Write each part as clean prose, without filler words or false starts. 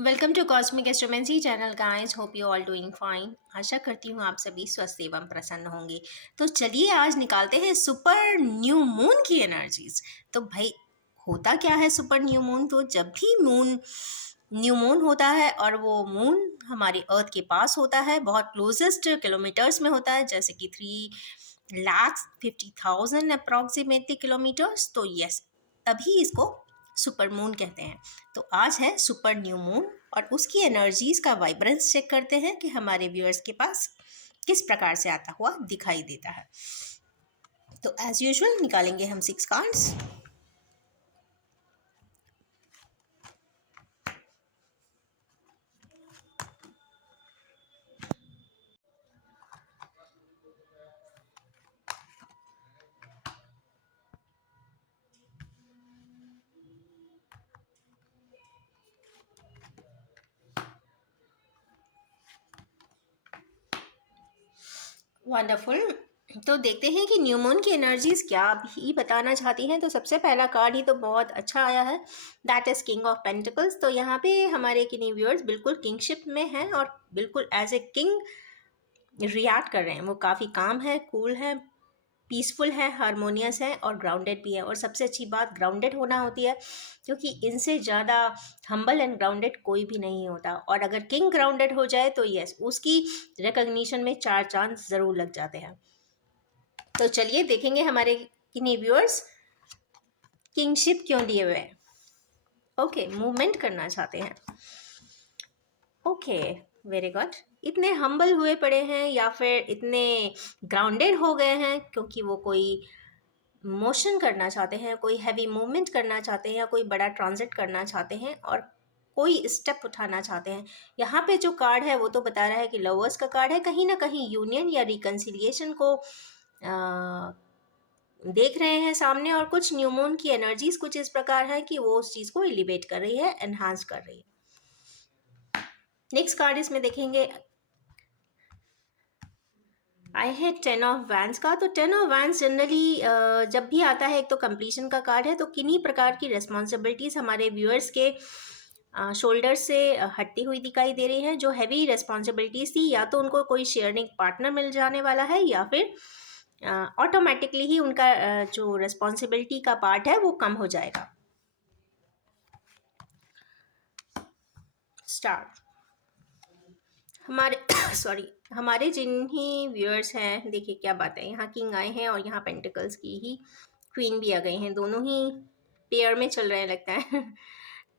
Welcome to cosmic astromancy channel guys, hope you all doing fine. आशा करती हूँ आप सभी स्वस्थ एवं प्रसन्न होंगे। तो चलिए आज निकालते हैं सुपर न्यू मून की एनर्जीज। तो भाई होता क्या है सुपर न्यू मून? तो जब भी न्यू मून होता है और वो मून हमारे अर्थ के पास होता है, बहुत क्लोजेस्ट किलोमीटर्स में होता है, जैसे कि 3,50,000 अप्रॉक्सीमेटली किलोमीटर्स, तो यस, तभी इसको सुपर मून कहते हैं। तो आज है सुपर न्यू मून और उसकी एनर्जीज का वाइब्रेंस चेक करते हैं कि हमारे व्यूअर्स के पास किस प्रकार से आता हुआ दिखाई देता है। तो एज यूजुअल निकालेंगे हम 6 कार्ड्स। वंडरफुल। तो देखते हैं कि न्यू मून की एनर्जीज क्या ही बताना चाहती हैं। तो सबसे पहला कार्ड ही तो बहुत अच्छा आया है, that is king of pentacles. तो यहाँ पे हमारे किन्हीं व्यूअर्स बिल्कुल किंगशिप में हैं और बिल्कुल एज ए किंग रिएक्ट कर रहे हैं। वो काफ़ी काम है, कूल है, पीसफुल है, हारमोनियस है और ग्राउंडेड भी है। और सबसे अच्छी बात ग्राउंडेड होना होती है, क्योंकि इनसे ज़्यादा हम्बल एंड ग्राउंडेड कोई भी नहीं होता। और अगर किंग ग्राउंडेड हो जाए तो यस, उसकी रिकग्निशन में 4 चांद ज़रूर लग जाते हैं। तो चलिए देखेंगे हमारे किन्हीं व्यूअर्स किंगशिप क्यों लिए हुए हैं। ओके, मूवमेंट करना चाहते हैं। Okay, very good. इतने हम्बल हुए पड़े हैं या फिर इतने ग्राउंडेड हो गए हैं क्योंकि वो कोई मोशन करना चाहते हैं, कोई हैवी मूवमेंट करना चाहते हैं या कोई बड़ा ट्रांजिट करना चाहते हैं और कोई स्टेप उठाना चाहते हैं। यहाँ पे जो कार्ड है वो तो बता रहा है कि लवर्स का कार्ड है, कहीं ना कहीं यूनियन या रिकन्सिलिएशन को देख रहे हैं सामने। और कुछ न्यू मून की एनर्जीज कुछ इस प्रकार है कि वो उस चीज़ को एलिवेट कर रही है, एनहांस कर रही है। नेक्स्ट कार्ड इसमें देखेंगे, आई है 10 ऑफ वैंड्स का। तो 10 ऑफ वैंड्स जनरली जब भी आता है, एक तो कंप्लीशन का कार्ड है, तो किन्हीं प्रकार की रिस्पॉन्सिबिलिटीज़ हमारे व्यूअर्स के शोल्डर से हटती हुई दिखाई दे रही हैं। जो हैवी रिस्पॉन्सिबिलिटीज़ थी, या तो उनको कोई शेयरिंग पार्टनर मिल जाने वाला है या फिर ऑटोमेटिकली ही उनका जो रिस्पॉन्सिबिलिटी का पार्ट है वो कम हो जाएगा। स्टार्ट। हमारे सॉरी, हमारे जिन ही व्यूअर्स हैं, देखिए क्या बात है, यहाँ किंग आए हैं और यहाँ पेंटिकल्स की ही क्वीन भी आ गई हैं। दोनों ही पेयर में चल रहे हैं लगता है।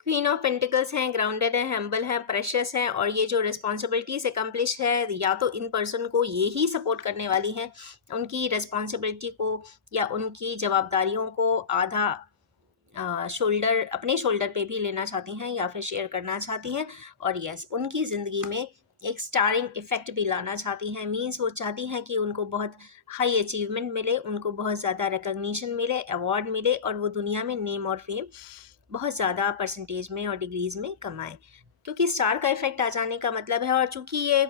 क्वीन ऑफ पेंटिकल्स हैं, ग्राउंडेड है, हम्बल है, प्रेशियस है और ये जो रिस्पॉन्सिबिलिटीज एकम्प्लिश है, या तो इन पर्सन को ये ही सपोर्ट करने वाली हैं, उनकी रिस्पॉन्सिबिलिटी को या उनकी जवाबदारियों को आधा शोल्डर अपने शोल्डर पे भी लेना चाहती हैं या फिर शेयर करना चाहती हैं। और यस, उनकी ज़िंदगी में एक स्टारिंग इफ़ेक्ट भी लाना चाहती हैं। मीन्स वो चाहती हैं कि उनको बहुत हाई अचीवमेंट मिले, उनको बहुत ज़्यादा रिकग्निशन मिले, अवार्ड मिले और वो दुनिया में नेम और फेम बहुत ज़्यादा परसेंटेज में और डिग्रीज़ में कमाएं। क्योंकि स्टार का इफ़ेक्ट आ जाने का मतलब है, और चूंकि ये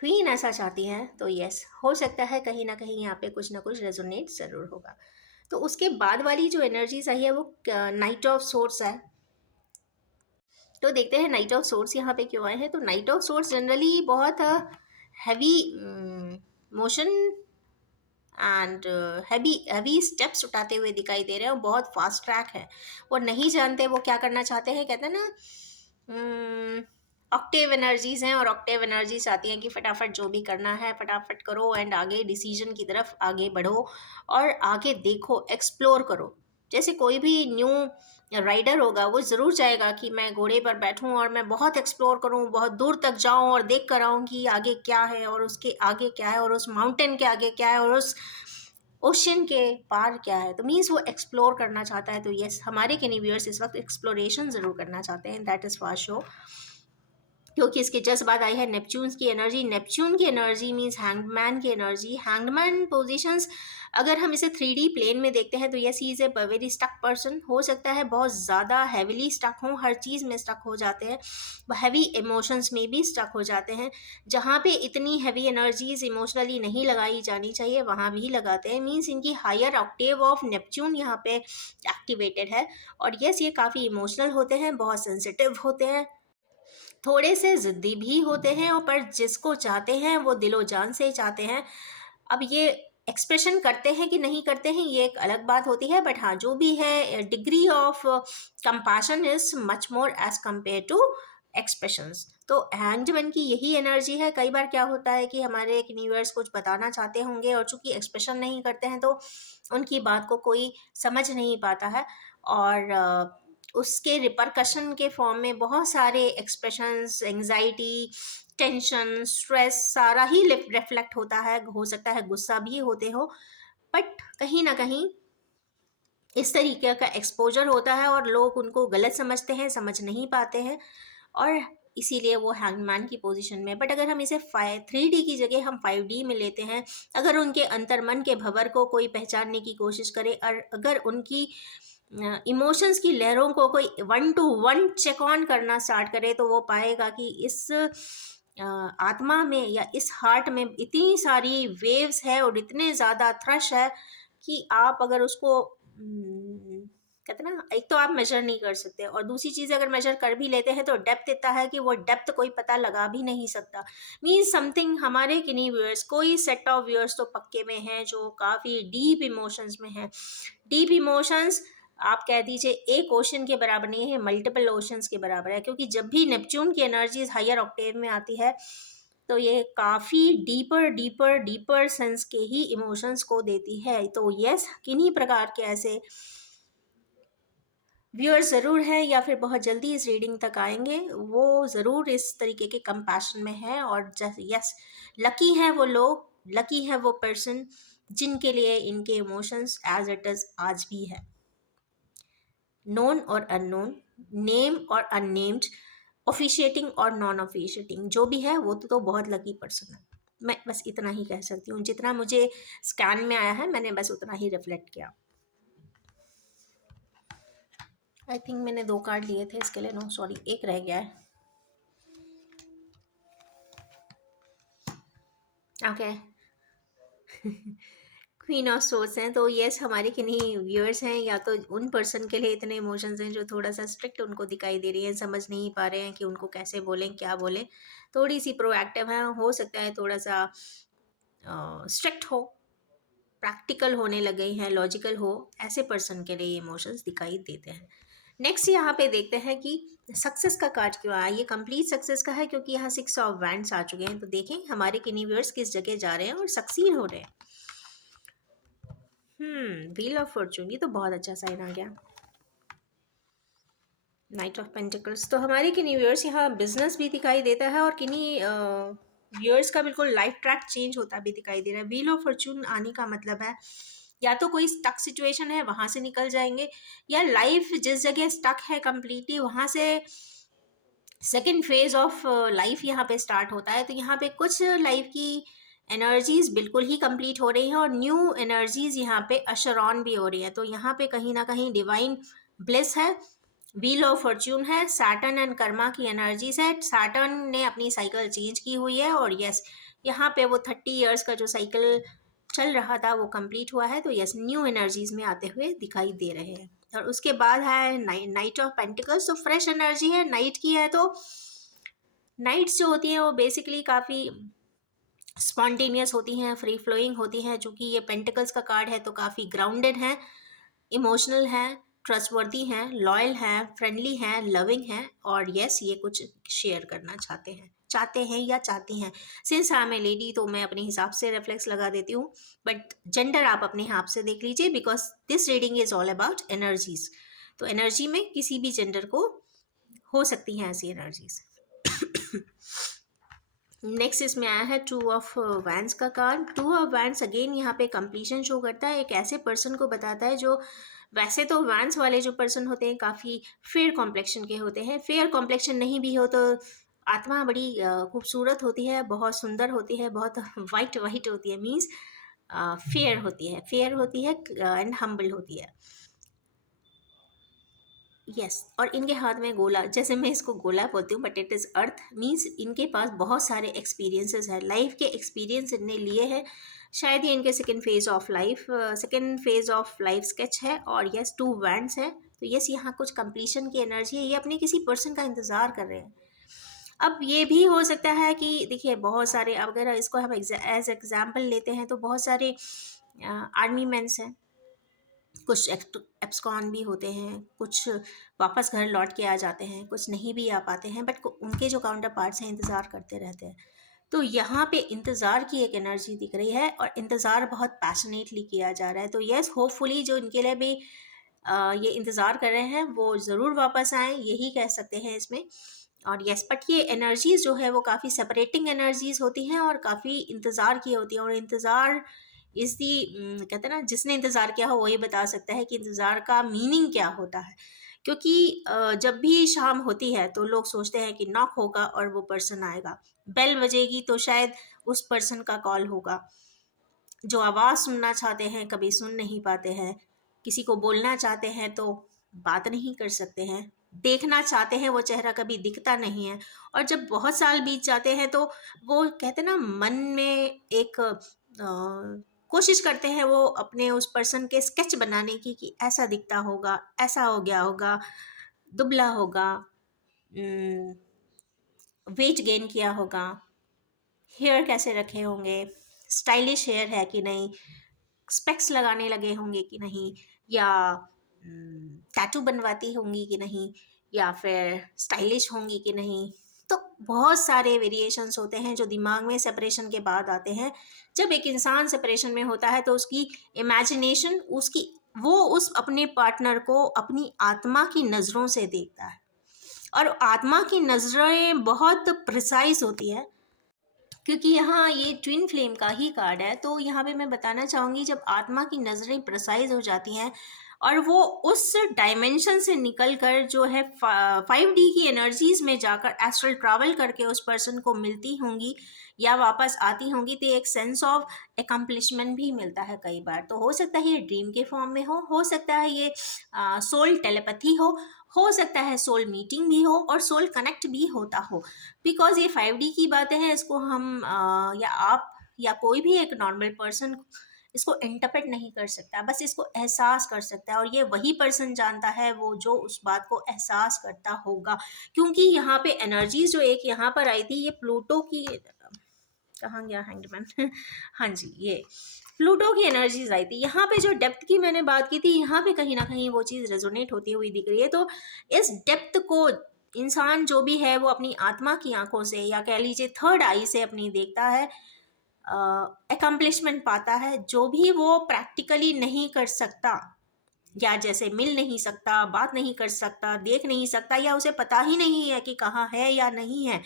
क्वीन ऐसा चाहती हैं तो यस, हो सकता है कहीं ना कहीं यहाँ पे कुछ ना कुछ रेजोनेट ज़रूर होगा। तो उसके बाद वाली जो एनर्जी सही है वो नाइट ऑफ सोर्स है। तो देखते हैं नाइट ऑफ सोर्स यहाँ पे क्यों आए हैं। तो नाइट ऑफ सोर्स जनरली बहुत heavy motion and heavy heavy steps उठाते हुए दिखाई दे रहे हैं और बहुत फास्ट ट्रैक है। वो नहीं जानते वो क्या करना चाहते हैं। कहते हैं ना, ऑक्टेव एनर्जीज हैं और ऑक्टेव एनर्जी चाहती हैं कि फटाफट जो भी करना है फटाफट करो एंड आगे डिसीजन की तरफ आगे बढ़ो और आगे देखो, एक्सप्लोर करो। जैसे कोई भी न्यू राइडर होगा वो ज़रूर चाहेगा कि मैं घोड़े पर बैठूं और मैं बहुत एक्सप्लोर करूं, बहुत दूर तक जाऊं और देख कर आऊं कि आगे क्या है और उसके आगे क्या है और उस माउंटेन के आगे क्या है और उस ओशन के पार क्या है। तो मीन्स वो एक्सप्लोर करना चाहता है। तो यस, हमारे कैनिवियर्स इस वक्त एक्सप्लोरेशन ज़रूर करना चाहते हैं, दैट इज़ फॉर श्योर। क्योंकि इसके जस्ट बाद आई है नेपच्यून की एनर्जी। नेपच्यून की एनर्जी मीन्स हैंगमैन की एनर्जी। हैंगमैन पोजीशंस अगर हम इसे 3D प्लेन में देखते हैं तो yes he is a very stuck person. हो सकता है बहुत ज़्यादा हैविली स्टक हो, हर चीज़ में स्टक हो जाते हैं, हैवी इमोशंस में भी स्टक हो जाते हैं। जहाँ पे इतनी हैवी एनर्जीज इमोशनली नहीं लगाई जानी चाहिए वहाँ भी लगाते हैं। मीन्स इनकी हायर ऑक्टेव ऑफ नेपच्यून यहाँ पे एक्टिवेटेड है। और यस ये काफ़ी इमोशनल होते हैं, बहुत सेंसिटिव होते हैं, थोड़े से ज़िद्दी भी होते हैं, और पर जिसको चाहते हैं वो दिलो जान से चाहते हैं। अब ये एक्सप्रेशन करते हैं कि नहीं करते हैं ये एक अलग बात होती है, बट हाँ जो भी है degree of compassion is much more as compare to expressions. तो हैंगमैन की यही एनर्जी है। कई बार क्या होता है कि हमारे यूनिवर्स कुछ बताना चाहते होंगे और चूंकि एक्सप्रेशन नहीं करते हैं तो उनकी बात को कोई समझ नहीं पाता है, और उसके रिपरकशन के फॉर्म में बहुत सारे एक्सप्रेशंस, एंजाइटी, टेंशन, स्ट्रेस सारा ही रिफ्लेक्ट होता है। हो सकता है गुस्सा भी होते हो, बट कहीं ना कहीं इस तरीके का एक्सपोजर होता है और लोग उनको गलत समझते हैं, समझ नहीं पाते हैं, और इसीलिए वो हैंगमैन की पोजीशन में। बट अगर हम इसे 3D की जगह हम 5D में लेते हैं, अगर उनके अंतर्मन के भंवर को कोई पहचानने की कोशिश करे, और अगर उनकी इमोशंस की लहरों को कोई 1 to 1 चेक ऑन करना स्टार्ट करे, तो वो पाएगा कि इस आत्मा में या इस हार्ट में इतनी सारी वेव्स है और इतने ज़्यादा थ्रश है कि आप अगर उसको कहते ना, एक तो आप मेजर नहीं कर सकते, और दूसरी चीज़ अगर मेजर कर भी लेते हैं तो डेप्थ इतना है कि वो डेप्थ कोई पता लगा भी नहीं सकता। मीन्स समथिंग हमारे किन्हीं व्यूअर्स, कोई सेट ऑफ व्यूअर्स तो पक्के में हैं जो काफ़ी डीप इमोशंस में हैं। डीप इमोशंस आप कह दीजिए एक ओशन के बराबर नहीं है, मल्टीपल ओशंस के बराबर है, क्योंकि जब भी नेपच्यून की एनर्जीज हायर ऑक्टेव में आती है तो ये काफ़ी डीपर डीपर डीपर सेंस के ही इमोशंस को देती है। तो यस किन्हीं प्रकार के ऐसे व्यूअर्स ज़रूर हैं या फिर बहुत जल्दी इस रीडिंग तक आएंगे, वो ज़रूर इस तरीके के कंपैशन में है। और यस लकी हैं वो लोग, लकी है वो पर्सन जिनके लिए इनके इमोशंस एज इट इज़ आज भी है। नोन और अननोन, नेम और अननेम्ड, ऑफिशिएटिंग और नॉन ऑफिशिएटिंग, जो भी है वो तो बहुत लकी पर्सन है। मैं बस इतना ही कह सकती हूँ, जितना मुझे स्कैन में आया है मैंने बस उतना ही रिफ्लेक्ट किया। आई थिंक मैंने 2 कार्ड लिए थे इसके लिए, नो सॉरी एक रह गया है। ओके क्वीन ऑफ सोर्स हैं, तो यस हमारे किन्हीं व्यूअर्स हैं या तो उन पर्सन के लिए इतने इमोशंस हैं जो थोड़ा सा स्ट्रिक्ट उनको दिखाई दे रही है, समझ नहीं पा रहे हैं कि उनको कैसे बोलें, क्या बोलें, थोड़ी सी प्रोएक्टिव है, हो सकता है थोड़ा सा स्ट्रिक्ट हो, प्रैक्टिकल होने लगे हैं, लॉजिकल हो, ऐसे पर्सन के लिए इमोशंस दिखाई देते हैं। नेक्स्ट यहाँ पे देखते हैं कि सक्सेस का कार्ड क्यों आया। ये कंप्लीट सक्सेस का है क्योंकि यहाँ 6 ऑफ वैंड्स आ चुके हैं। तो देखें हमारे किन्हीं व्यूअर्स किस जगह जा रहे हैं और सक्सीड हो रहे हैं। व्हील ऑफ फॉर्चून, ये तो बहुत अच्छा साइन आ गया। नाइट ऑफ पेंटिकल्स, तो हमारे किन्हीं व्यूअर्स यहाँ बिजनेस भी दिखाई देता है और किन्हीं व्यूअर्स का बिल्कुल लाइफ ट्रैक चेंज होता भी दिखाई दे रहा है। व्हील ऑफ फॉर्चून आने का मतलब है या तो कोई स्टक सिचुएशन है वहाँ से निकल जाएंगे, या लाइफ जिस जगह स्टक है कम्प्लीटली वहाँ से सेकेंड फेज ऑफ लाइफ यहाँ पे स्टार्ट होता है। तो यहाँ पे कुछ लाइफ की एनर्जीज बिल्कुल ही कंप्लीट हो रही हैं और न्यू एनर्जीज यहाँ पे अशर ऑन भी हो रही है। तो यहाँ पे कहीं ना कहीं डिवाइन ब्लिस है, व्हील ऑफ फॉर्च्यून है, सैटर्न एंड कर्मा की एनर्जीज है। सैटर्न ने अपनी साइकिल चेंज की हुई है और यस यहाँ पे वो 30 ईयर्स का जो साइकिल चल रहा था वो कंप्लीट हुआ है। तो यस न्यू एनर्जीज में आते हुए दिखाई दे रहे हैं। और उसके बाद है नाइट ऑफ पेंटिकल्स, तो फ्रेश एनर्जी है नाइट की है। तो नाइट्स जो होती हैं वो बेसिकली काफ़ी स्पॉन्टेनियस होती हैं, फ्री फ्लोइंग होती हैं। चूँकि ये पेंटिकल्स का कार्ड है तो काफ़ी ग्राउंडेड है, इमोशनल है, ट्रस्टवर्दी हैं, लॉयल हैं, फ्रेंडली हैं, लविंग हैं, और यस ये कुछ शेयर करना चाहते हैं या चाहती हैं। Since I am a lady तो मैं अपने हिसाब से रेफ्लेक्स लगा देती हूँ, बट जेंडर आप अपने हिसाब से देख लीजिए because this reading is all about energies. तो एनर्जी में किसी भी जेंडर को हो सकती हैं ऐसी एनर्जीज। नेक्स्ट इसमें आया है 2 ऑफ वैंड्स का कार्ड। 2 ऑफ वैंड्स अगेन यहाँ पे कंप्लीशन शो करता है, एक ऐसे पर्सन को बताता है जो वैसे तो वैंड्स वाले जो पर्सन होते हैं काफ़ी फेयर कॉम्प्लेक्शन के होते हैं। फेयर कॉम्प्लेक्शन नहीं भी हो तो आत्मा बड़ी खूबसूरत होती है, बहुत सुंदर होती है, बहुत वाइट वाइट होती है, मीन्स फेयर होती है एंड हम्बल होती है। यस, और इनके हाथ में गोला, जैसे मैं इसको गोला बोलती हूँ but it is earth, means इनके पास बहुत सारे एक्सपीरियंसेस हैं, लाइफ के एक्सपीरियंस इनने लिए हैं। शायद ये इनके second phase of life sketch है। और यस, 2 वैंड्स है, तो यस यहाँ कुछ कंप्लीशन की एनर्जी है, ये अपने किसी पर्सन का इंतज़ार कर रहे हैं। अब ये भी हो सकता है कि देखिए बहुत सारे, अगर इसको हम एज एग्जाम्पल लेते हैं तो बहुत सारे आर्मी मैन्स हैं, कुछ एब्सकॉन भी होते हैं, कुछ वापस घर लौट के आ जाते हैं, कुछ नहीं भी आ पाते हैं, बट उनके जो काउंटर पार्ट्स हैं इंतज़ार करते रहते हैं। तो यहाँ पे इंतज़ार की एक एनर्जी दिख रही है और इंतज़ार बहुत पैशनेटली किया जा रहा है। तो यस, होपफुली जो इनके लिए भी ये इंतज़ार कर रहे हैं वो ज़रूर वापस आएँ, यही कह सकते हैं इसमें। और यस, बट ये एनर्जीज़ जो है वो काफ़ी सेपरेटिंग एनर्जीज़ होती हैं और काफ़ी इंतज़ार की होती हैं। और इंतज़ार इज़ दी, कहते हैं ना, जिसने इंतज़ार किया हो वही बता सकता है कि इंतज़ार का मीनिंग क्या होता है। क्योंकि जब भी शाम होती है तो लोग सोचते हैं कि नॉक होगा और वो पर्सन आएगा, बेल बजेगी तो शायद उस पर्सन का कॉल होगा। जो आवाज़ सुनना चाहते हैं कभी सुन नहीं पाते हैं, किसी को बोलना चाहते हैं तो बात नहीं कर सकते हैं, देखना चाहते हैं वो चेहरा कभी दिखता नहीं है। और जब बहुत साल बीत जाते हैं तो वो कहते हैं ना, मन में एक कोशिश करते हैं वो अपने उस पर्सन के स्केच बनाने की कि ऐसा दिखता होगा, ऐसा हो गया होगा, दुबला होगा, वेट गेन किया होगा, हेयर कैसे रखे होंगे, स्टाइलिश हेयर है कि नहीं, स्पेक्स लगाने लगे होंगे कि नहीं, या टैटू बनवाती होंगी कि नहीं, या फिर स्टाइलिश होंगी कि नहीं। तो बहुत सारे वेरिएशंस होते हैं जो दिमाग में सेपरेशन के बाद आते हैं। जब एक इंसान सेपरेशन में होता है तो उसकी इमेजिनेशन, उसकी, वो उस अपने पार्टनर को अपनी आत्मा की नज़रों से देखता है, और आत्मा की नज़रें बहुत प्रिसाइज होती है। क्योंकि यहाँ ये ट्विन फ्लेम का ही कार्ड है, तो यहाँ पे मैं बताना चाहूँगी, जब आत्मा की नज़रें प्रिसाइज हो जाती हैं और वो उस डायमेंशन से निकल कर जो है 5D की एनर्जीज में जाकर एस्ट्रल ट्रैवल करके उस पर्सन को मिलती होंगी या वापस आती होंगी, तो एक सेंस ऑफ एकम्प्लिशमेंट भी मिलता है कई बार। तो हो सकता है ये ड्रीम के फॉर्म में हो सकता है ये सोल टेलीपैथी हो सकता है सोल मीटिंग भी हो और सोल कनेक्ट भी होता हो। बिकॉज ये 5D की बातें हैं, इसको हम या आप या कोई भी एक नॉर्मल पर्सन इसको इंटरप्रेट नहीं कर सकता, बस इसको एहसास कर सकता है। और ये वही पर्सन जानता है वो जो उस बात को एहसास करता होगा। क्योंकि यहाँ पे एनर्जीज जो एक यहाँ पर आई थी, ये प्लूटो की, कहाँ गया हैंगमैन हाँ जी, ये प्लूटो की एनर्जीज आई थी। यहाँ पे जो डेप्थ की मैंने बात की थी, यहाँ पे कहीं ना कहीं वो चीज़ रेजोनेट होती हुई दिख रही है। तो इस डेप्थ को इंसान जो भी है वो अपनी आत्मा की आंखों से, या कह लीजिए थर्ड आई से अपनी देखता है, एकम्प्लिशमेंट पाता है, जो भी वो प्रैक्टिकली नहीं कर सकता, या जैसे मिल नहीं सकता, बात नहीं कर सकता, देख नहीं सकता, या उसे पता ही नहीं है कि कहाँ है या नहीं है,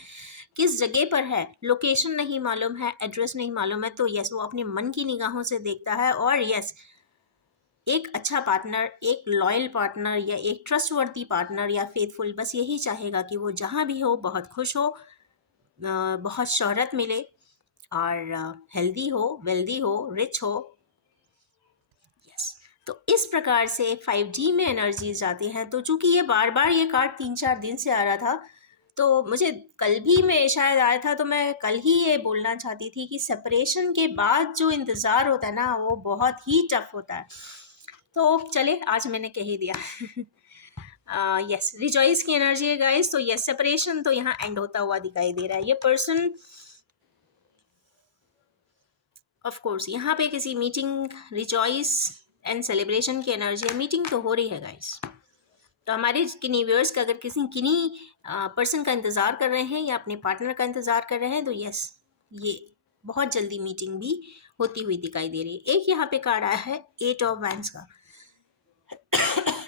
किस जगह पर है, लोकेशन नहीं मालूम है, एड्रेस नहीं मालूम है, तो यस वो अपने मन की निगाहों से देखता है। और यस, एक अच्छा पार्टनर, एक लॉयल पार्टनर या एक ट्रस्टवर्दी पार्टनर या फेथफुल बस यही चाहेगा कि वो जहाँ भी हो बहुत खुश हो, बहुत शोहरत मिले, और हेल्दी हो, वेल्दी हो, रिच हो। यस, तो इस प्रकार से 5D में एनर्जीज आती हैं। तो चूंकि ये बार बार ये कार्ड 3-4 दिन से आ रहा था, तो मुझे कल भी मैं शायद आया था, तो मैं कल ही ये बोलना चाहती थी कि सेपरेशन के बाद जो इंतज़ार होता है ना वो बहुत ही टफ होता है। तो चले, आज मैंने कह ही दिया यस, रिजॉइस की एनर्जी है गाइस। तो यस, सेपरेशन तो यहाँ एंड होता हुआ दिखाई दे रहा है। ये पर्सन ऑफ कोर्स यहाँ पे किसी मीटिंग, रिजॉइस एंड सेलिब्रेशन की एनर्जी है, मीटिंग तो हो रही है गाइस। तो हमारे किन्हीं व्यूअर्स का अगर किन्हीं पर्सन का इंतज़ार कर रहे हैं या अपने पार्टनर का इंतज़ार कर रहे हैं, तो यस, ये बहुत जल्दी मीटिंग भी होती हुई दिखाई दे रही है। एक यहाँ पे कार्ड आया है 8 ऑफ वैंड्स का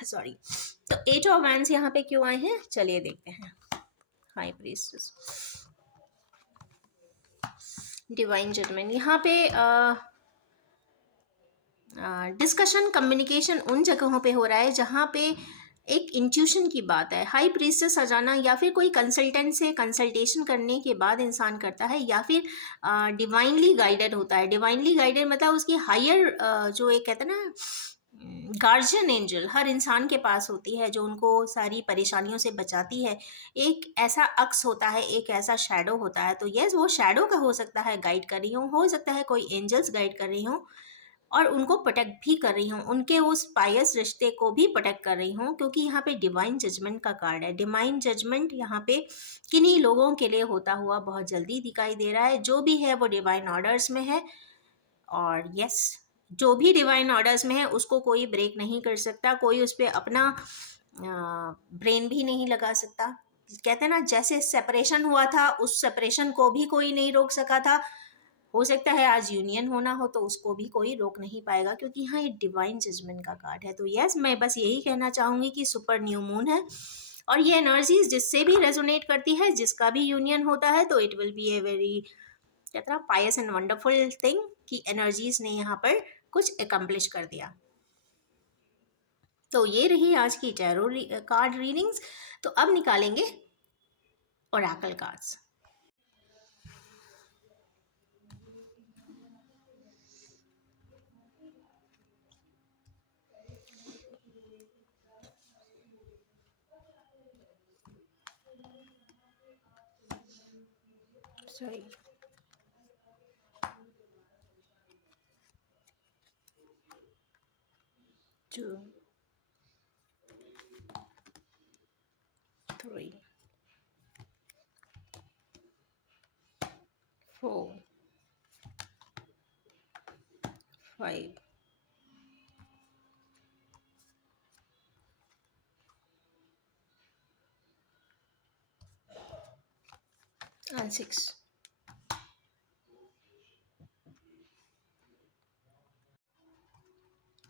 सॉरी। तो 8 ऑफ वैंड्स यहाँ पे क्यों आए हैं, चलिए देखते हैं। हाई प्रीस्टेस, डिवाइन जजमेंट, यहाँ पे डिस्कशन, कम्युनिकेशन उन जगहों पे हो रहा है जहाँ पे एक इंट्यूशन की बात है। हाई प्रीस्टेस आ जाना या फिर कोई कंसल्टेंट से कंसल्टेशन करने के बाद इंसान करता है, या फिर डिवाइनली गाइडेड होता है। डिवाइनली गाइडेड मतलब उसकी हायर जो एक कहते हैं ना गार्जियन एंजल हर इंसान के पास होती है, जो उनको सारी परेशानियों से बचाती है। एक ऐसा अक्स होता है, एक ऐसा शैडो होता है। तो यस, वो शैडो का हो सकता है गाइड कर रही हूँ, हो सकता है कोई एंजल्स गाइड कर रही हूँ, और उनको प्रोटेक्ट भी कर रही हूँ, उनके उस पायस रिश्ते को भी प्रोटेक्ट कर रही हूँ, क्योंकि यहाँ पे डिवाइन जजमेंट का कार्ड है। डिवाइन जजमेंट यहाँ पे किन्हीं लोगों के लिए होता हुआ बहुत जल्दी दिखाई दे रहा है। जो भी है वो डिवाइन ऑर्डर्स में है, और यस, जो भी डिवाइन ऑर्डर्स में है उसको कोई ब्रेक नहीं कर सकता, कोई उस पर अपना ब्रेन भी नहीं लगा सकता। कहते हैं ना, जैसे सेपरेशन हुआ था उस सेपरेशन को भी कोई नहीं रोक सका था, हो सकता है आज यूनियन होना हो तो उसको भी कोई रोक नहीं पाएगा, क्योंकि यहाँ ये डिवाइन जजमेंट का कार्ड है। तो यस, मैं बस यही कहना चाहूँगी कि सुपर न्यू मून है, और ये एनर्जीज जिससे भी रेजोनेट करती है, जिसका भी यूनियन होता है, तो it will be a very कहते हैं पायस एंड वंडरफुल थिंग कि एनर्जीज ने यहाँ पर कुछ एकम्प्लिश कर दिया। तो ये रही आज की टैरो कार्ड रीडिंग्स। तो अब निकालेंगे ओरेकल कार्ड्स। Sorry, 2 3 4 5 and 6।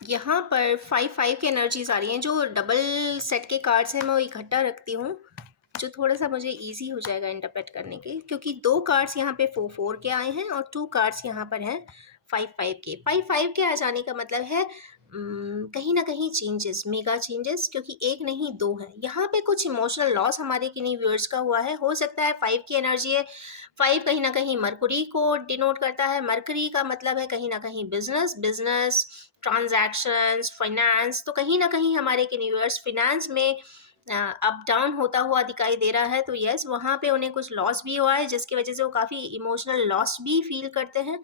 यहाँ पर 5 की एनर्जीज आ रही हैं। जो डबल सेट के कार्ड्स हैं मैं वो इकट्ठा रखती हूँ, जो थोड़ा सा मुझे इजी हो जाएगा इंटरप्रेट करने के, क्योंकि 2 कार्ड्स यहाँ पे 4 के आए हैं और 2 कार्ड्स यहाँ पर हैं 5 के। 5 के आ जाने का मतलब है कहीं ना कहीं चेंजेस, मेगा चेंजेस, क्योंकि एक नहीं 2 है। यहाँ पे कुछ इमोशनल लॉस हमारे किन्हीं व्यूअर्स का हुआ है, हो सकता है 5 की एनर्जी है। 5 कहीं ना कहीं मरकुरी को डिनोट करता है। मरकरी का मतलब है कहीं ना कहीं बिजनेस, बिजनेस ट्रांजैक्शंस, फाइनेंस। तो कहीं ना कहीं हमारे यूनिवर्स फिनेंस में अप डाउन होता हुआ दिखाई दे रहा है। तो यस, वहाँ पे उन्हें कुछ लॉस भी हुआ है, जिसकी वजह से वो काफ़ी इमोशनल लॉस भी फील करते हैं।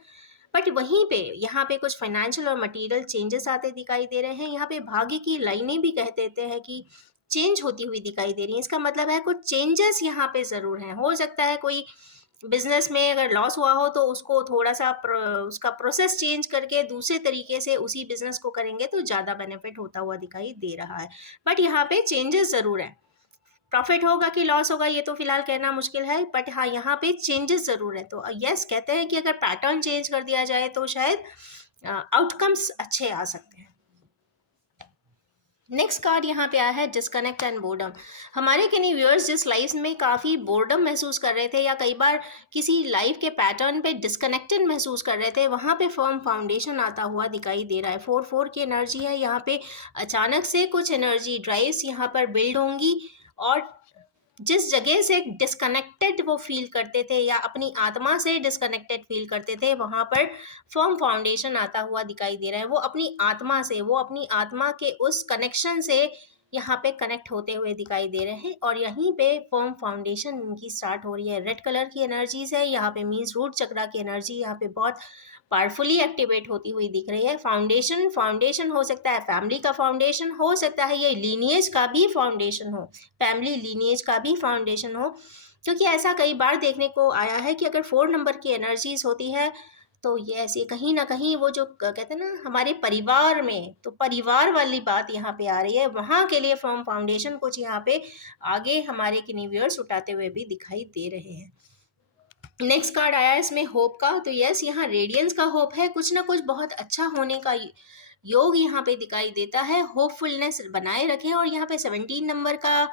बट वहीं पे यहाँ पे कुछ फाइनेंशियल और मटेरियल चेंजेस आते दिखाई दे रहे हैं। यहाँ पे भाग्य की लाइनें भी कह देते हैं कि चेंज होती हुई दिखाई दे रही हैं। इसका मतलब है कुछ चेंजेस यहाँ पे ज़रूर हैं। हो सकता है कोई बिजनेस में अगर लॉस हुआ हो तो उसको थोड़ा सा उसका प्रोसेस चेंज करके दूसरे तरीके से उसी बिजनेस को करेंगे तो ज़्यादा बेनिफिट होता हुआ दिखाई दे रहा है। बट यहाँ पे चेंजेस ज़रूर है। प्रॉफिट होगा कि लॉस होगा ये तो फिलहाल कहना मुश्किल है, बट हाँ यहाँ पे चेंजेस ज़रूर है। तो यस, कहते हैं कि अगर पैटर्न चेंज कर दिया जाए तो शायद आउटकम्स अच्छे आ सकते हैं। नेक्स्ट कार्ड यहाँ पे आया है डिस्कनेक्ट एंड बोर्डम। हमारे किन्हीं व्यूअर्स जिस लाइफ में काफ़ी बोर्डम महसूस कर रहे थे, या कई बार किसी लाइफ के पैटर्न पे डिस्कनेक्टेड महसूस कर रहे थे, वहाँ पे फर्म फाउंडेशन आता हुआ दिखाई दे रहा है। 4 की एनर्जी है यहाँ पे। अचानक से कुछ एनर्जी ड्राइव्स यहाँ पर बिल्ड होंगी, और जिस जगह से डिस्कनेक्टेड वो फील करते थे या अपनी आत्मा से डिस्कनेक्टेड फील करते थे, वहाँ पर फर्म फाउंडेशन आता हुआ दिखाई दे रहा है। वो अपनी आत्मा से, वो अपनी आत्मा के उस कनेक्शन से यहाँ पे कनेक्ट होते हुए दिखाई दे रहे हैं, और यहीं पे फर्म फाउंडेशन इनकी स्टार्ट हो रही है। रेड कलर की एनर्जीज है यहाँ पे, मीन्स रूट चक्रा की एनर्जी यहाँ पे बहुत पावरफुली एक्टिवेट होती हुई दिख रही है। फाउंडेशन, फाउंडेशन हो सकता है फैमिली का फाउंडेशन, हो सकता है ये लीनिएज का भी फाउंडेशन हो, फैमिली लीनिएज का भी फाउंडेशन हो, क्योंकि ऐसा कई बार देखने को आया है कि अगर 4 नंबर की एनर्जीज होती है तो ये ऐसे कहीं ना कहीं वो जो कहते हैं ना हमारे परिवार में, तो परिवार वाली बात यहाँ पे आ रही है। वहाँ के लिए फर्म फाउंडेशन कुछ यहाँ पे आगे हमारे किन्हीं उठाते हुए भी दिखाई दे रहे हैं। नेक्स्ट कार्ड आया है इसमें होप का। तो यस, यहाँ रेडियंस का होप है, कुछ ना कुछ बहुत अच्छा होने का योग यहाँ पे दिखाई देता है। होपफुलनेस बनाए रखें। और यहाँ पे 17 नंबर का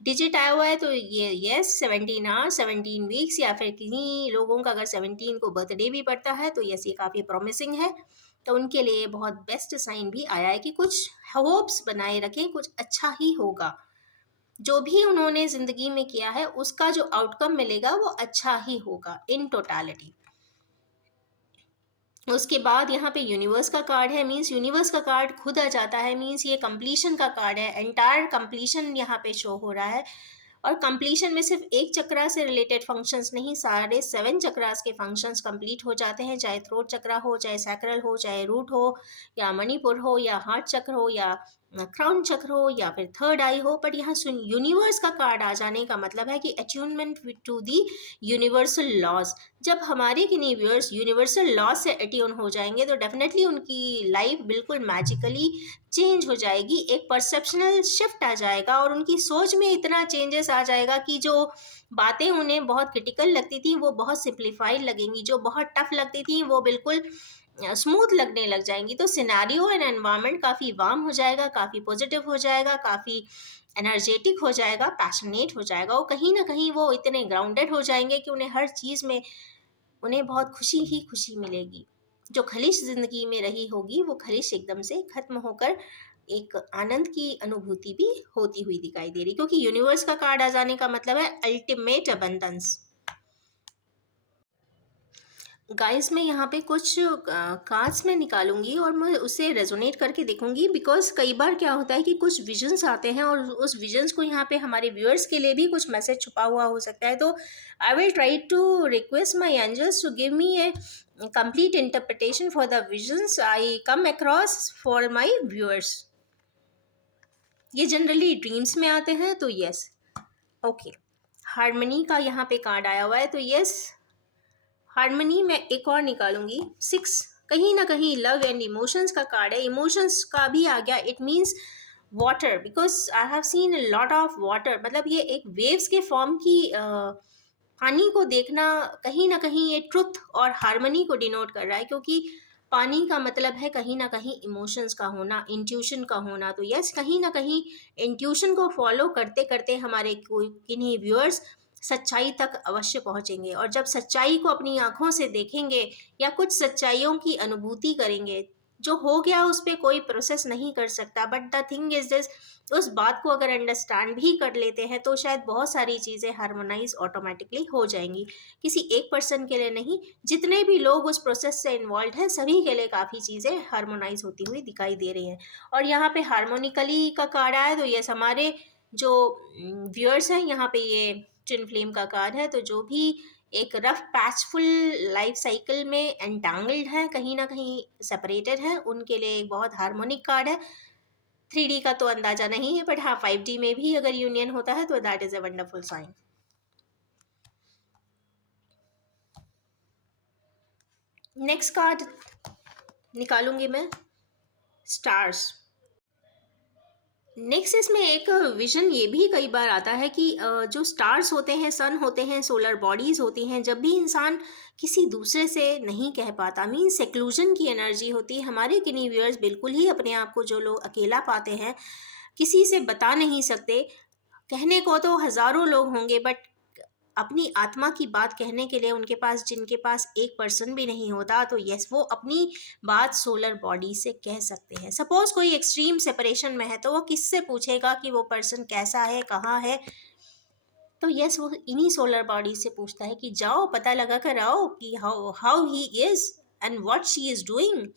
डिजिट आया हुआ है, तो ये यस 17 आवर्स 17 वीक्स, या फिर किन्हीं लोगों का अगर 17 को बर्थडे भी पड़ता है तो यस ये काफ़ी प्रॉमिसिंग है। तो उनके लिए बहुत बेस्ट साइन भी आया है कि कुछ होप्स बनाए रखें, कुछ अच्छा ही होगा। जो भी उन्होंने ज़िंदगी में किया है उसका जो आउटकम मिलेगा वो अच्छा ही होगा इन टोटालिटी। उसके बाद यहाँ पे यूनिवर्स का कार्ड है, मीन्स यूनिवर्स का कार्ड खुद आ जाता है, मीन्स ये कंप्लीशन का कार्ड है, एंटायर कंप्लीशन यहाँ पे शो हो रहा है। और कंप्लीशन में सिर्फ एक चक्रा से रिलेटेड फंक्शंस नहीं, सारे 7 चक्रास के फंक्शंस कंप्लीट हो जाते हैं, चाहे थ्रोट चक्रा हो, चाहे सैक्रल हो, चाहे रूट हो, या मणिपुर हो, या हार्ट चक्र हो, या क्राउन चक्र हो, या फिर थर्ड आई हो। बट यहाँ यूनिवर्स का कार्ड आ जाने का मतलब है कि attunement to the universal laws. जब हमारे किन्हीं व्यूअर्स यूनिवर्सल लॉ से अट्यून हो जाएंगे तो डेफिनेटली उनकी लाइफ बिल्कुल मैजिकली चेंज हो जाएगी, एक परसेप्शनल शिफ्ट आ जाएगा और उनकी सोच में इतना चेंजेस आ जाएगा कि जो बातें उन्हें बहुत क्रिटिकल लगती थी वो बहुत सिंप्लीफाइड लगेंगी, जो बहुत टफ लगती थी वो बिल्कुल स्मूथ लगने लग जाएंगी। तो सिनेरियो एंड एनवायरनमेंट काफ़ी वार्म हो जाएगा, काफ़ी पॉजिटिव हो जाएगा, काफ़ी एनर्जेटिक हो जाएगा, पैशनेट हो जाएगा। वो कहीं ना कहीं वो इतने ग्राउंडेड हो जाएंगे कि उन्हें हर चीज़ में उन्हें बहुत खुशी ही खुशी मिलेगी। जो खलिश ज़िंदगी में रही होगी वो खलिश एकदम से ख़त्म होकर एक आनंद की अनुभूति भी होती हुई दिखाई दे रही, क्योंकि यूनिवर्स का कार्ड आ जाने का मतलब है अल्टीमेट अबंडेंस। गाइस मैं यहाँ पे कुछ कार्ड्स में निकालूंगी और मैं उसे रेजोनेट करके देखूंगी, बिकॉज कई बार क्या होता है कि कुछ विजन्स आते हैं और उस विजन्स को यहाँ पे हमारे व्यूअर्स के लिए भी कुछ मैसेज छुपा हुआ हो सकता है। तो I will try to request my angels to give me a complete interpretation for the visions I come across for my viewers। ये जनरली ड्रीम्स में आते हैं तो यस। ओके, हारमनी का यहाँ पे कार्ड आया हुआ है तो यस, हारमनी में एक और निकालूंगी 6। कहीं ना कहीं लव एंड इमोशंस का कार्ड है, इमोशंस का भी आ गया। It means water, because I have seen lot of water, मतलब ये एक वेव्स के फॉर्म की पानी को देखना कहीं ना कहीं ये ट्रुथ और हारमनी को डिनोट कर रहा है, क्योंकि पानी का मतलब है कहीं ना कहीं इमोशंस का होना, इंट्यूशन का होना। तो यस, कहीं ना कहीं इंट्यूशन को फॉलो करते करते हमारे कोई किन्हीं व्यूअर्स सच्चाई तक अवश्य पहुंचेंगे, और जब सच्चाई को अपनी आंखों से देखेंगे या कुछ सच्चाइयों की अनुभूति करेंगे, जो हो गया उस पर कोई प्रोसेस नहीं कर सकता। But the thing is this, उस बात को अगर अंडरस्टैंड भी कर लेते हैं तो शायद बहुत सारी चीज़ें हार्मोनाइज ऑटोमेटिकली हो जाएंगी। किसी एक पर्सन के लिए नहीं, जितने भी लोग उस प्रोसेस से इन्वॉल्व हैं सभी के लिए काफ़ी चीज़ें हार्मोनाइज होती हुई दिखाई दे रही हैं। और यहाँ पे हार्मोनिकली का कार्ड आया तो यस, हमारे जो व्यूअर्स हैं यहाँ पे ये ट्विन फ्लेम का कार्ड है। तो जो भी एक रफ पैचफुल लाइफ साइकिल में एंटांगल्ड है, कहीं ना कहीं सेपरेटेड है, उनके लिए एक बहुत हार्मोनिक कार्ड है। 3D का तो अंदाजा नहीं है, बट हाँ 5D में भी अगर यूनियन होता है तो that is a wonderful sign. Next card निकालूंगी मैं स्टार्स। नेक्स्ट इसमें एक विजन ये भी कई बार आता है कि जो स्टार्स होते हैं, सन होते हैं, सोलर बॉडीज होती हैं, जब भी इंसान किसी दूसरे से नहीं कह पाता, मीन सेक्लूजन की एनर्जी होती है। हमारे किन्हीं व्यूअर्स बिल्कुल ही अपने आप को जो लोग अकेला पाते हैं, किसी से बता नहीं सकते, कहने को तो हजारों लोग होंगे बट अपनी आत्मा की बात कहने के लिए उनके पास, जिनके पास एक पर्सन भी नहीं होता, तो यस वो अपनी बात सोलर बॉडी से कह सकते हैं। सपोज कोई एक्सट्रीम सेपरेशन में है तो वो किससे पूछेगा कि वो पर्सन कैसा है, कहाँ है? तो यस वो इन्हीं सोलर बॉडी से पूछता है कि जाओ पता लगा कर आओ कि how how he is and what she is doing,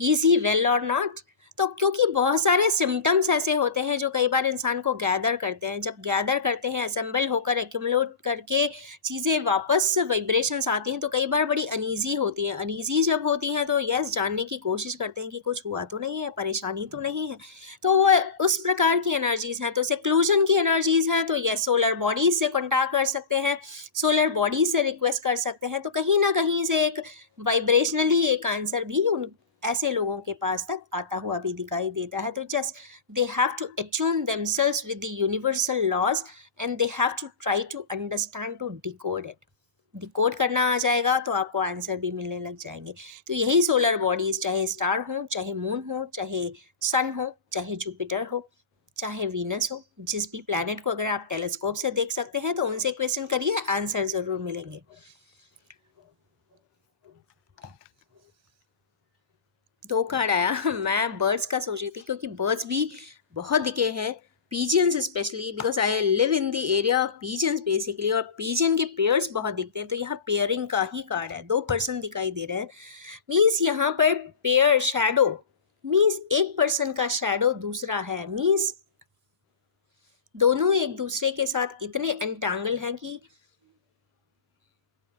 is he well और नॉट। तो क्योंकि बहुत सारे सिम्टम्स ऐसे होते हैं जो कई बार इंसान को गैदर करते हैं, जब गैदर करते हैं, असेंबल होकर एक्यूमुलेट करके चीज़ें वापस वाइब्रेशंस आती हैं तो कई बार बड़ी अनईजी होती हैं। अनईजी जब होती हैं तो यस जानने की कोशिश करते हैं कि कुछ हुआ तो नहीं है, परेशानी तो नहीं है। तो वो उस प्रकार की एनर्जीज हैं। तो सेक्लूजन की एनर्जीज हैं तो यस सोलर बॉडीज से कॉन्टैक्ट कर सकते हैं, सोलर बॉडीज से रिक्वेस्ट कर सकते हैं। तो कहीं ना कहीं से एक वाइब्रेशनली एक आंसर भी उन ऐसे लोगों के पास तक आता हुआ भी दिखाई देता है। तो just they have to attune themselves with the universal laws and they have to try to understand, to decode it. Decode करना आ जाएगा तो आपको आंसर भी मिलने लग जाएंगे। तो यही सोलर बॉडीज, चाहे स्टार हो, चाहे मून हो, चाहे सन हो, चाहे जुपिटर हो, चाहे वीनस हो, जिस भी प्लैनेट को अगर आप टेलीस्कोप से देख सकते हैं तो उनसे क्वेश्चन करिए, आंसर ज़रूर मिलेंगे। 2 कार्ड आया। मैं बर्ड्स का सोच रही थी क्योंकि बर्ड्स भी बहुत दिखे हैं, pigeons specially, because I live in the area of pigeons basically, और पिजियन के पेयर्स बहुत दिखते हैं, तो यहाँ पेयरिंग का ही कार्ड है। 2 पर्सन दिखाई दे रहे हैं, मीन्स यहाँ पर पेयर शैडो, मीन्स एक पर्सन का शैडो दूसरा है, मीन्स दोनों एक दूसरे के साथ इतने एंटैंगल हैं कि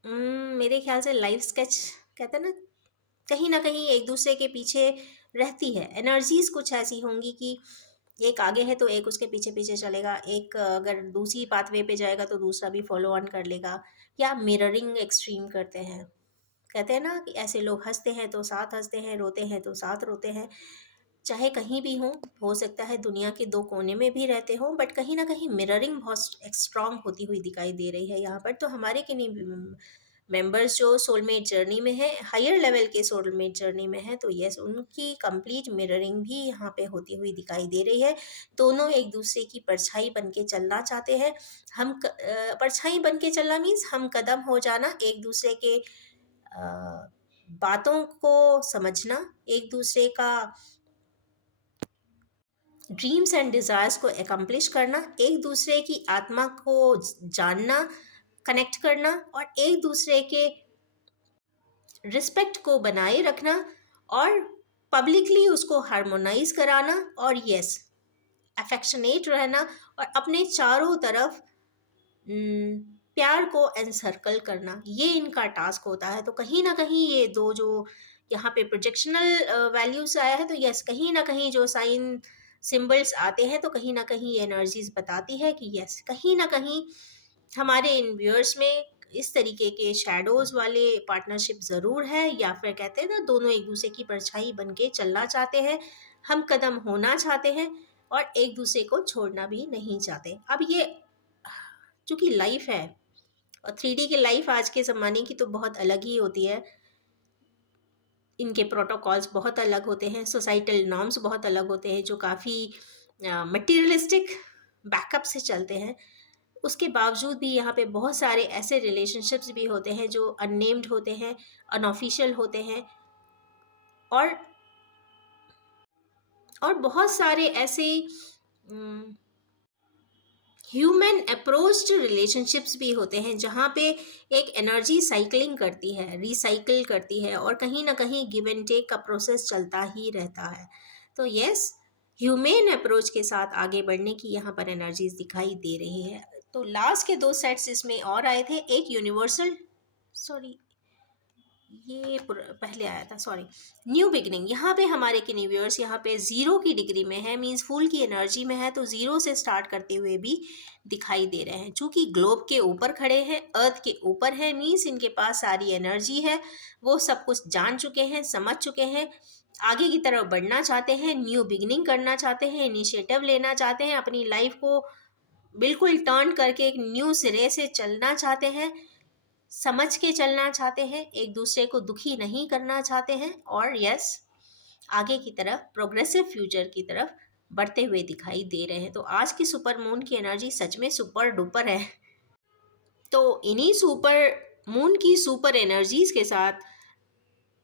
मेरे ख्याल से लाइफ स्केच कहते हैं ना कहीं एक दूसरे के पीछे रहती है। एनर्जीज कुछ ऐसी होंगी कि एक आगे है तो एक उसके पीछे पीछे चलेगा, एक अगर दूसरी पाथवे पे जाएगा तो दूसरा भी फॉलो ऑन कर लेगा, या मिररिंग एक्सट्रीम करते हैं। कहते हैं ना कि ऐसे लोग हंसते हैं तो साथ हंसते हैं, रोते हैं तो साथ रोते हैं, चाहे कहीं भी हो सकता है दुनिया के 2 कोने में भी रहते हों, बट कहीं ना कहीं मिररिंग बहुत स्ट्रांग होती हुई दिखाई दे रही है यहाँ पर। तो हमारे किन्हीं मेंबर्स जो सोलमेट जर्नी में है, हायर लेवल के सोलमेट जर्नी में है, तो यस, उनकी कंप्लीट मिररिंग भी यहाँ पे होती हुई दिखाई दे रही है। दोनों एक दूसरे की परछाई बन के चलना चाहते हैं। परछाई बन के चलना मीन्स हम कदम हो जाना, एक दूसरे के बातों को समझना, एक दूसरे का ड्रीम्स एंड डिज़ायर्स को एकम्प्लिश करना, एक दूसरे की आत्मा को जानना, कनेक्ट करना, और एक दूसरे के रिस्पेक्ट को बनाए रखना, और पब्लिकली उसको हार्मोनाइज कराना, और यस, अफेक्शनेट रहना, और अपने चारों तरफ प्यार को एनसर्कल करना, ये इनका टास्क होता है। तो कहीं ना कहीं ये दो जो यहाँ पे प्रोजेक्शनल वैल्यूज आया है, तो यस, कहीं ना कहीं जो साइन सिंबल्स आते हैं, तो कहीं ना कहीं ये एनर्जीज बताती है कि यस, कहीं ना कहीं हमारे इन व्यूअर्स में इस तरीके के शैडोज वाले पार्टनरशिप ज़रूर है, या फिर कहते हैं ना दोनों एक दूसरे की परछाई बन के चलना चाहते हैं, हम कदम होना चाहते हैं, और एक दूसरे को छोड़ना भी नहीं चाहते। अब ये चूंकि लाइफ है, और 3D की लाइफ आज के ज़माने की तो बहुत अलग ही होती है, इनके प्रोटोकॉल्स बहुत अलग होते हैं, सोसाइटल नॉर्म्स बहुत अलग होते हैं, जो काफ़ी मटीरियलिस्टिक बैकअप से चलते हैं। उसके बावजूद भी यहाँ पे बहुत सारे ऐसे रिलेशनशिप्स भी होते हैं जो अननेम्ड होते हैं, अनऑफिशियल होते हैं, और बहुत सारे ऐसे ह्यूमन अप्रोच्ड रिलेशनशिप्स भी होते हैं, जहाँ पे एक एनर्जी साइकिलिंग करती है, रिसाइकिल करती है, और कहीं ना कहीं गिव एंड टेक का प्रोसेस चलता ही रहता है। तो यस, ह्यूमन अप्रोच के साथ आगे बढ़ने की यहाँ पर एनर्जीज दिखाई दे रही है। तो लास्ट के 2 सेट्स इसमें और आए थे, एक यूनिवर्सल, सॉरी ये पहले आया था, सॉरी, न्यू बिगनिंग। यहाँ पे हमारे किन्हीं व्यूअर्स यहाँ पे 0 की डिग्री में है, मीन्स फूल की एनर्जी में है, तो 0 से स्टार्ट करते हुए भी दिखाई दे रहे हैं। चूँकि ग्लोब के ऊपर खड़े हैं, अर्थ के ऊपर है, मीन्स इनके पास सारी एनर्जी है, वो सब कुछ जान चुके हैं, समझ चुके हैं, आगे की तरफ बढ़ना चाहते हैं, न्यू बिगनिंग करना चाहते हैं, इनिशिएटिव लेना चाहते हैं, अपनी लाइफ को बिल्कुल टर्न करके एक न्यू सिरे से चलना चाहते हैं, समझ के चलना चाहते हैं, एक दूसरे को दुखी नहीं करना चाहते हैं, और यस, आगे की तरफ प्रोग्रेसिव फ्यूचर की तरफ बढ़ते हुए दिखाई दे रहे हैं। तो आज की सुपर मून की एनर्जी सच में सुपर डुपर है। तो इन्हीं सुपर मून की सुपर एनर्जीज के साथ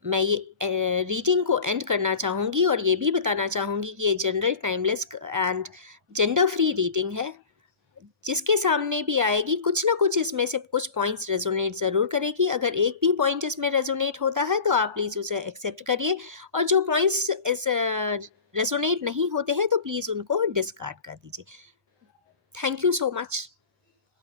मैं ये रीडिंग को एंड करना चाहूँगी, और ये भी बताना चाहूँगी कि ये general, timeless and gender free reading है। जिसके सामने भी आएगी, कुछ ना कुछ इसमें से कुछ पॉइंट्स रेजोनेट ज़रूर करेगी। अगर एक भी पॉइंट इसमें रेजोनेट होता है तो आप प्लीज़ उसे एक्सेप्ट करिए, और जो पॉइंट्स इस रेजोनेट नहीं होते हैं तो प्लीज़ उनको डिस्कार्ड कर दीजिए। Thank you so much.